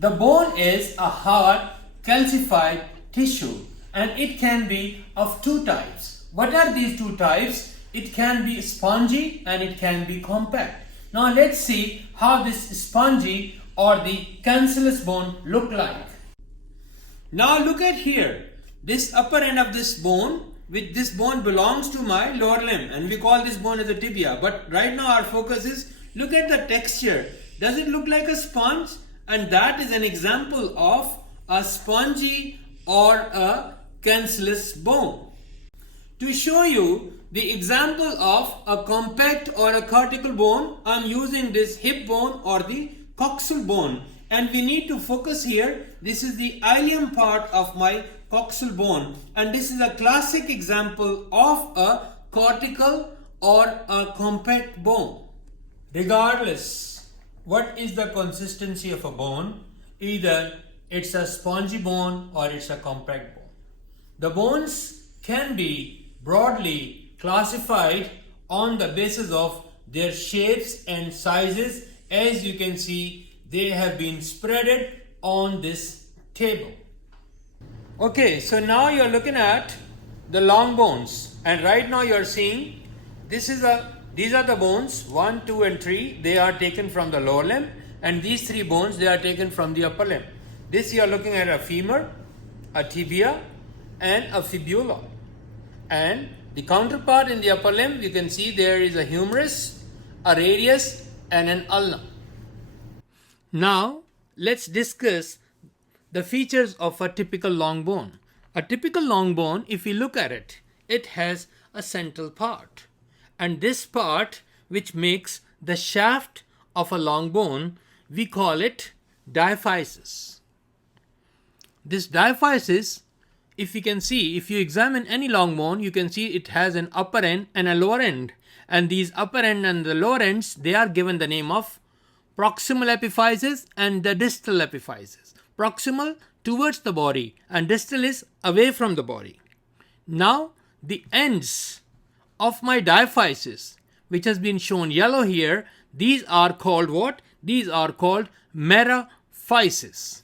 The bone is a hard calcified tissue and it can be of two types. What are these two types? It can be spongy and it can be compact. Now let's see how this spongy or the cancellous bone look like. Now look at here. This upper end of this bone, which this bone belongs to my lower limb and we call this bone as a tibia. But right now our focus is, look at the texture. Does it look like a sponge? And that is an example of a spongy or a cancellous bone. To show you the example of a compact or a cortical bone, I am using this hip bone or the coxal bone. And we need to focus here. This is the ilium part of my coxal bone. And this is a classic example of a cortical or a compact bone. Regardless, what is the consistency of a bone? Either it's a spongy bone or it's a compact bone. The bones can be broadly classified on the basis of their shapes and sizes. As you can see, they have been spreaded on this table. Okay, so now you're looking at the long bones, and right now you're seeing these are the bones 1, 2 and 3. They are taken from the lower limb, and these 3 bones, they are taken from the upper limb. This you are looking at a femur, a tibia and a fibula. And the counterpart in the upper limb, you can see there is a humerus, a radius and an ulna. Now let's discuss the features of a typical long bone. A typical long bone, if you look at it, it has a central part. And this part, which makes the shaft of a long bone, we call it diaphysis. This diaphysis, if you can see, if you examine any long bone, you can see it has an upper end and a lower end. And these upper end and the lower ends, they are given the name of proximal epiphysis and the distal epiphysis. Proximal towards the body and distal is away from the body. Now the ends of my diaphysis, which has been shown yellow here, these are called what? These are called metaphysis.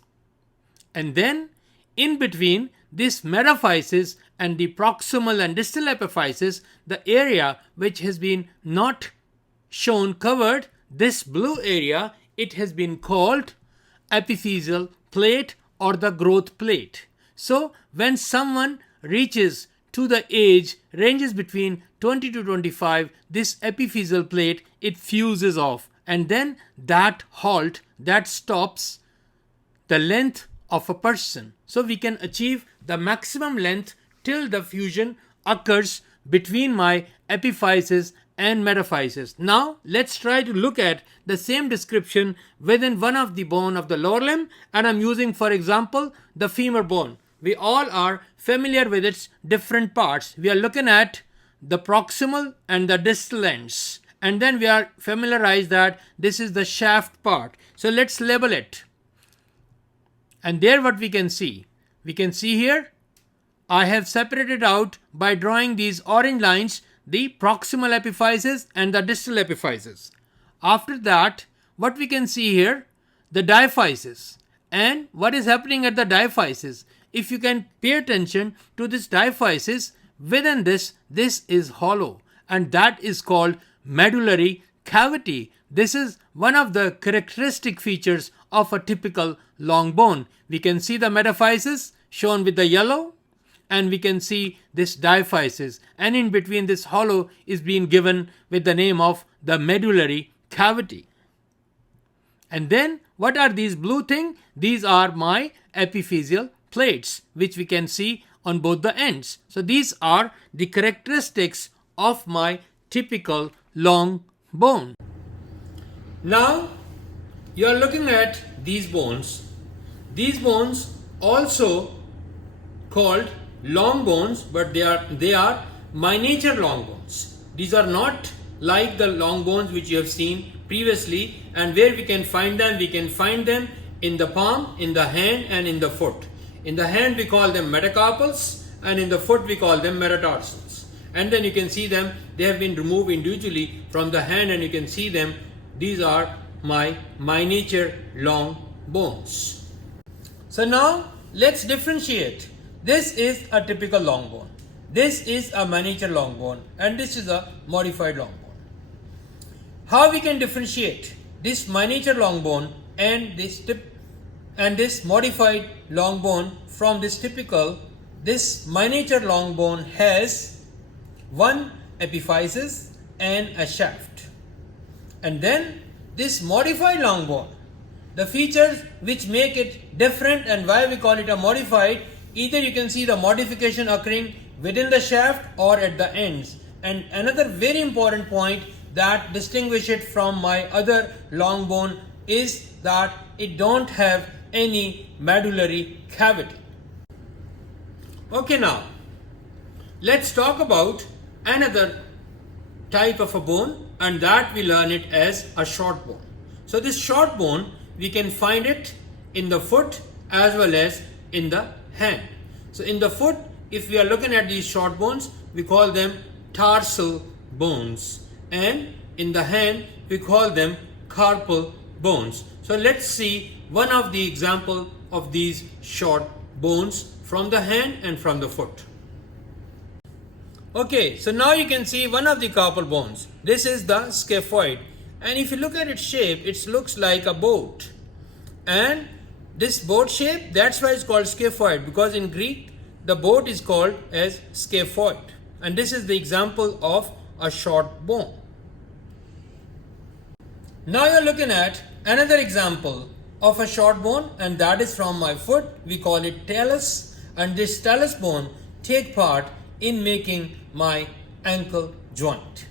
And then in between this metaphysis and the proximal and distal epiphysis, the area which has been not shown covered, this blue area, it has been called epiphyseal plate or the growth plate. So when someone reaches to the age ranges between 20 to 25, this epiphyseal plate, it fuses off, and then that stops the length of a person. So we can achieve the maximum length till the fusion occurs between my epiphysis and metaphysis. Now let's try to look at the same description within one of the bone of the lower limb, and I'm using, for example, the femur bone. We all are familiar with its different parts. We are looking at the proximal and the distal ends, and then we are familiarized that this is the shaft part. So let's label it. And there what we can see here, I have separated out by drawing these orange lines the proximal epiphysis and the distal epiphysis. After that, what we can see here, the diaphysis. And what is happening at the diaphysis? If you can pay attention to this diaphysis, within this is hollow, and that is called medullary cavity. This is one of the characteristic features of a typical long bone. We can see the metaphysis shown with the yellow, and we can see this diaphysis, and in between this hollow is being given with the name of the medullary cavity. And then what are these blue things? These are my epiphyseal plates, which we can see on both the ends. So these are the characteristics of my typical long bone. Now you are looking at these bones. These bones also called long bones, but they are miniature long bones. These are not like the long bones which you have seen previously, and where we can find them, we can find them in the palm, in the hand and in the foot. In the hand we call them metacarpals, and in the foot we call them metatarsals. And then you can see them, they have been removed individually from the hand, and you can see them. These are my miniature long bones. So now let's differentiate. This is a typical long bone. This is a miniature long bone and this is a modified long bone. How we can differentiate this miniature long bone and this modified long bone from this typical? This miniature long bone has one epiphysis and a shaft. And then this modified long bone, the features which make it different and why we call it a modified, either you can see the modification occurring within the shaft or at the ends. And another very important point that distinguish it from my other long bone is that it don't have any medullary cavity. Okay, now let's talk about another type of a bone, and that we learn it as a short bone. So this short bone, we can find it in the foot as well as in the hand. So in the foot, if we are looking at these short bones, we call them tarsal bones, and in the hand we call them carpal bones. So let's see one of the example of these short bones from the hand and from the foot. Okay, so now you can see one of the carpal bones. This is the scaphoid, and if you look at its shape, it looks like a boat. And this boat shape, that's why it's called scaphoid, because in Greek the boat is called as scaphoid. And this is the example of a short bone. Now you're looking at another example of a short bone, and that is from my foot. We call it talus, and this talus bone take part in making my ankle joint.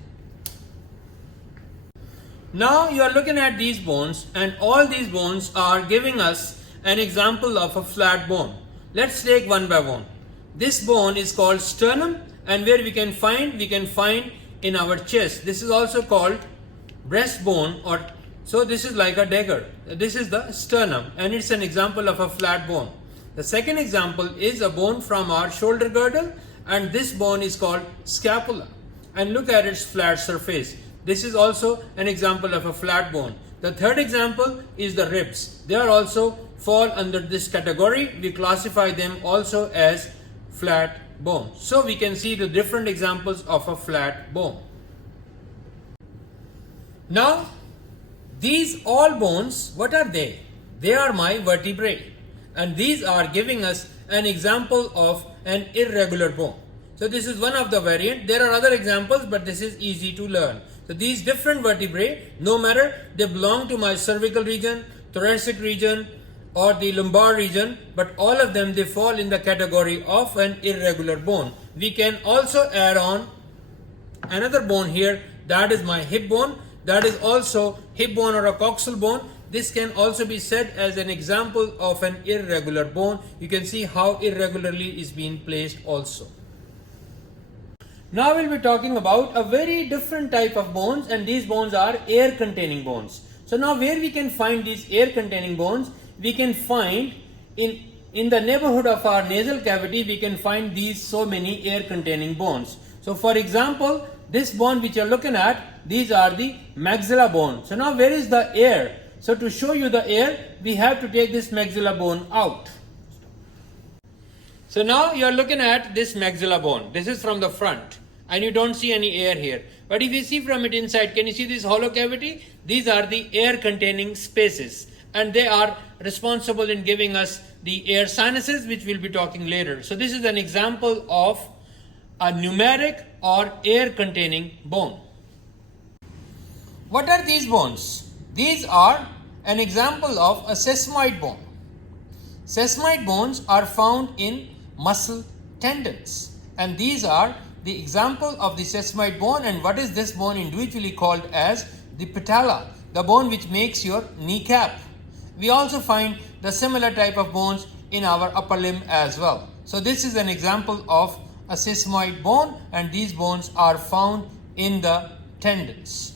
Now you are looking at these bones, and all these bones are giving us an example of a flat bone. Let's take one by one. This bone is called sternum, and where we can find in our chest. This is also called breastbone, or so this is like a dagger. This is the sternum, and it's an example of a flat bone. The second example is a bone from our shoulder girdle, and this bone is called scapula, and look at its flat surface. This is also an example of a flat bone. The third example is the ribs. They are also fall under this category. We classify them also as flat bone. So we can see the different examples of a flat bone. Now these all bones, what are they? They are my vertebrae, and these are giving us an example of an irregular bone. So this is one of the variant. There are other examples, but this is easy to learn. So these different vertebrae, no matter they belong to my cervical region, thoracic region, or the lumbar region, but all of them, they fall in the category of an irregular bone. We can also add on another bone here, that is my hip bone. That is also hip bone or a coxal bone. This can also be said as an example of an irregular bone. You can see how irregularly is being placed also. Now we'll be talking about a very different type of bones, and these bones are air containing bones. So now where we can find these air containing bones, we can find in the neighborhood of our nasal cavity, we can find these so many air containing bones. So for example, this bone which you're looking at, these are the maxilla bone. So now where is the air? So to show you the air, we have to take this maxilla bone out. So now you're looking at this maxilla bone. This is from the front, and you don't see any air here. But if you see from it inside, can you see this hollow cavity? These are the air containing spaces, and they are responsible in giving us the air sinuses, which we'll be talking later. So this is an example of a pneumatic or air containing bone. What are these bones? These are an example of a sesamoid bone. Sesamoid bones are found in muscle tendons, and these are the example of the sesamoid bone. And what is this bone individually called as the patella, the bone which makes your kneecap. We also find the similar type of bones in our upper limb as well. So this is an example of a sesamoid bone, and these bones are found in the tendons.